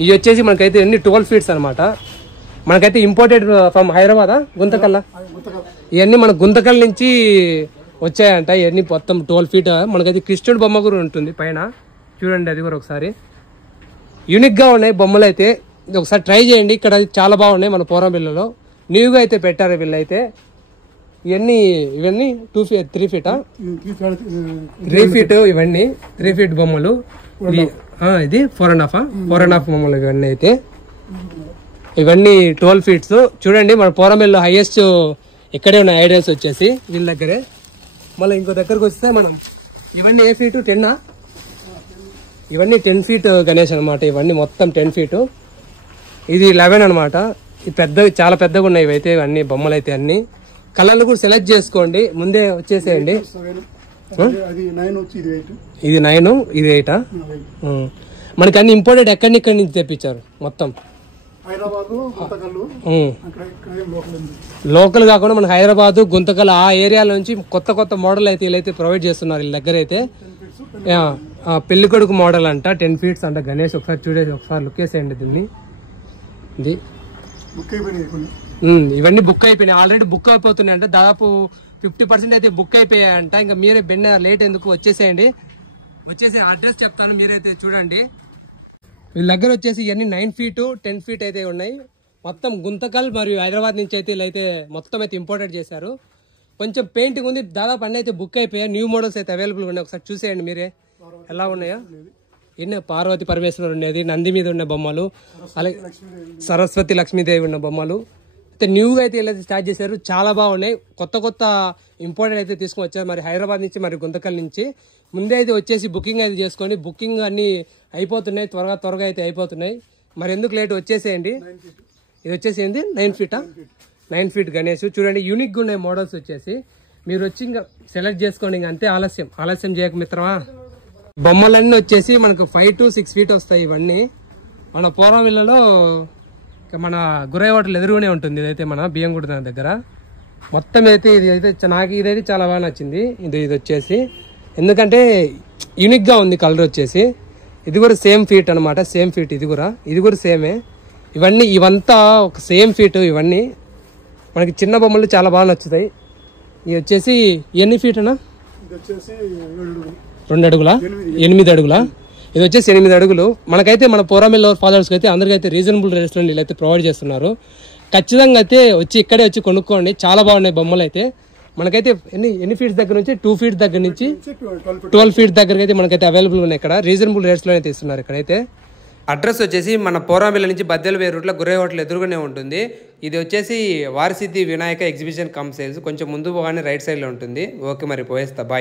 ఇవి వచ్చేసి మనకైతే ఎన్ని 12 ఫీట్స్ అనమాట. మనకైతే ఇంపోర్టెడ్ ఫ్రమ్ హైదరాబాద్ గుంతకల్. ఇవన్నీ మన గుంతకల్ నుంచి వచ్చాయంట. ఇవన్నీ మొత్తం 12 ఫీట్. మనకైతే కృష్ణుడు బొమ్మ కూడా ఉంటుంది పైన, చూడండి అది కూడా ఒకసారి. యూనిక్గా ఉన్నాయి బొమ్మలు అయితే, ఒకసారి ట్రై చేయండి. ఇక్కడ చాలా బాగున్నాయి మన పోరంబిల్లలో, న్యూగా అయితే పెట్టారు వీళ్ళైతే. ఇవన్నీ 3 ఫీటా 3 ఫీట్, ఇవన్నీ 3 ఫీట్ బొమ్మలు. ఇది 4.5 బొమ్మలు ఇవన్నీ అయితే. ఇవన్నీ 12 ఫీట్స్. చూడండి మన పోరంబిల్లో హైయెస్ట్ ఇక్కడే ఉన్న ఐడల్స్ వచ్చేసి వీళ్ళ దగ్గరే. మళ్ళీ ఇంకో దగ్గరకు వస్తే మనం ఇవన్నీ ఏ ఫీటు 10. ఇవన్నీ 10 ఫీట్ గణేష్ అనమాట. ఇవన్నీ మొత్తం 10 ఫీటు. ఇది 11 అనమాట. ఇది పెద్దవి, చాలా పెద్దగా ఉన్నాయి ఇవైతే. ఇవన్నీ బొమ్మలు అయితే అన్ని కలర్లు కూడా సెలెక్ట్ చేసుకోండి, ముందే వచ్చేసేయండి. ఇది 9, ఇది 8. మనకి అన్ని ఇంపోర్టెడ్ ఎక్కడి నుంచి తెప్పించారు మొత్తం. లోకల్ కాకుండా మన హైదరాబాద్, గుంతకల్ ఆ ఏరియా నుంచి కొత్త మోడల్ అయితే వీళ్ళైతే ప్రొవైడ్ చేస్తున్నారు వీళ్ళ దగ్గర అయితే. పెళ్లి కొడుకు మోడల్ అంట, 10 ఫీట్స్ అంట గణేష్. ఒకసారి చూడేసి ఒకసారి లుక్ వేసేయండి దీన్ని. ఇది ఇవన్నీ బుక్ అయిపోయినాయి, ఆల్రెడీ బుక్ అయిపోతున్నాయి అంటే దాదాపు 50% అయితే బుక్ అయిపోయాయంట. ఇంకా మీరే బెన్న లేట్ ఎందుకు, వచ్చేసేయండి. అడ్రస్ చెప్తాను, మీరైతే చూడండి. వీళ్ళ దగ్గర వచ్చేసి ఇవన్నీ 9 ఫీటు 10 ఫీట్ అయితే ఉన్నాయి. మొత్తం గుంతకల్ మరియు హైదరాబాద్ నుంచి అయితే వీళ్ళైతే మొత్తం అయితే ఇంపోర్టెడ్ చేశారు. కొంచెం పెయింటింగ్ ఉంది, దాదాపు అన్నీ అయితే బుక్ అయిపోయాయి. న్యూ మోడల్స్ అయితే అవైలబుల్ ఉన్నాయి. ఒకసారి చూసేయండి మీరే ఎలా ఉన్నాయో. ఎన్నో పార్వతి పరమేశ్వరుడు ఉండేది, నంది మీద ఉన్న బొమ్మలు, అలాగే సరస్వతి లక్ష్మీదేవి ఉన్న బొమ్మలు అయితే న్యూగా అయితే వీళ్ళైతే స్టార్ట్ చేశారు. చాలా బాగున్నాయి. కొత్త ఇంపోర్టెడ్ అయితే తీసుకొని వచ్చారు మరి హైదరాబాద్ నుంచి, మరి గుంతకల్ నుంచి. ముందే అయితే వచ్చేసి బుకింగ్ అయితే చేసుకోండి. బుకింగ్ అన్ని అయిపోతున్నాయి, త్వరగా అయితే అయిపోతున్నాయి. మరి ఎందుకు లేట్, వచ్చేసేయండి. ఇది వచ్చేసేయండి 9 ఫీటా 9 ఫీట్ గణేష్. చూడండి యూనిక్గా ఉన్నాయి మోడల్స్ వచ్చేసి. మీరు వచ్చి ఇంకా సెలెక్ట్ చేసుకోండి. ఇంకా అంతే, ఆలస్యం చేయక మిత్రమా. బొమ్మలన్నీ వచ్చేసి మనకు 5 to 6 ఫీట్ వస్తాయి. ఇవన్నీ మన పోరంబిల్లలో మన గురయ్య హోటల్ ఎదురుగానే ఉంటుంది. ఇదైతే మన బియ్యంగుడి దగ్గర మొత్తం అయితే. ఇది అయితే నాకు ఇదైతే చాలా బాగా నచ్చింది. ఇది వచ్చేసి ఎందుకంటే యూనిక్గా ఉంది కలర్ వచ్చేసి. ఇది కూడా సేమ్ ఫీట్ అనమాట, సేమ్ ఫీట్. ఇది కూడా సేమే. ఇవంతా ఒక సేమ్ ఫీట్. ఇవన్నీ మనకి చిన్న బొమ్మలు చాలా బాగా నచ్చుతాయి. ఇది వచ్చేసి ఎన్ని ఫీట్ అన్నా, 2 అడుగులా 8 అడుగులా. ఇది వచ్చేసి 8 అడుగులు. మనకైతే మన పోరంబిల్ ఫాదర్స్కి అయితే అందరికైతే రీజనబుల్ రేట్స్లో వీళ్ళైతే ప్రొవైడ్ చేస్తున్నారు. ఖచ్చితంగా అయితే వచ్చి ఇక్కడే వచ్చి కొనుక్కోండి, చాలా బాగున్నాయి బొమ్మలు అయితే. మనకైతే ఎన్ని ఫీట్స్ దగ్గర నుంచి 2 ఫీట్ దగ్గర నుంచి 12 ఫీట్ దగ్గరకి అయితే మనకైతే అవైలబుల్ ఉన్నాయి. ఇక్కడ రీజనబుల్ రేట్స్లో అయితే ఇస్తున్నారు ఇక్కడైతే. అడ్రస్ వచ్చేసి మన పోరంబిల్ నుంచి బద్దెలవేరు రూట్లో గురయ్య హోటల్ ఎదురుగానే ఉంటుంది. ఇది వచ్చేసి వారసిద్ధి వినాయక ఎగ్జిబిషన్ కమ్ సేల్స్, కొంచెం ముందు పోగానే రైట్ సైడ్లో ఉంటుంది. ఓకే మరి పోయేస్తా, బాయ్.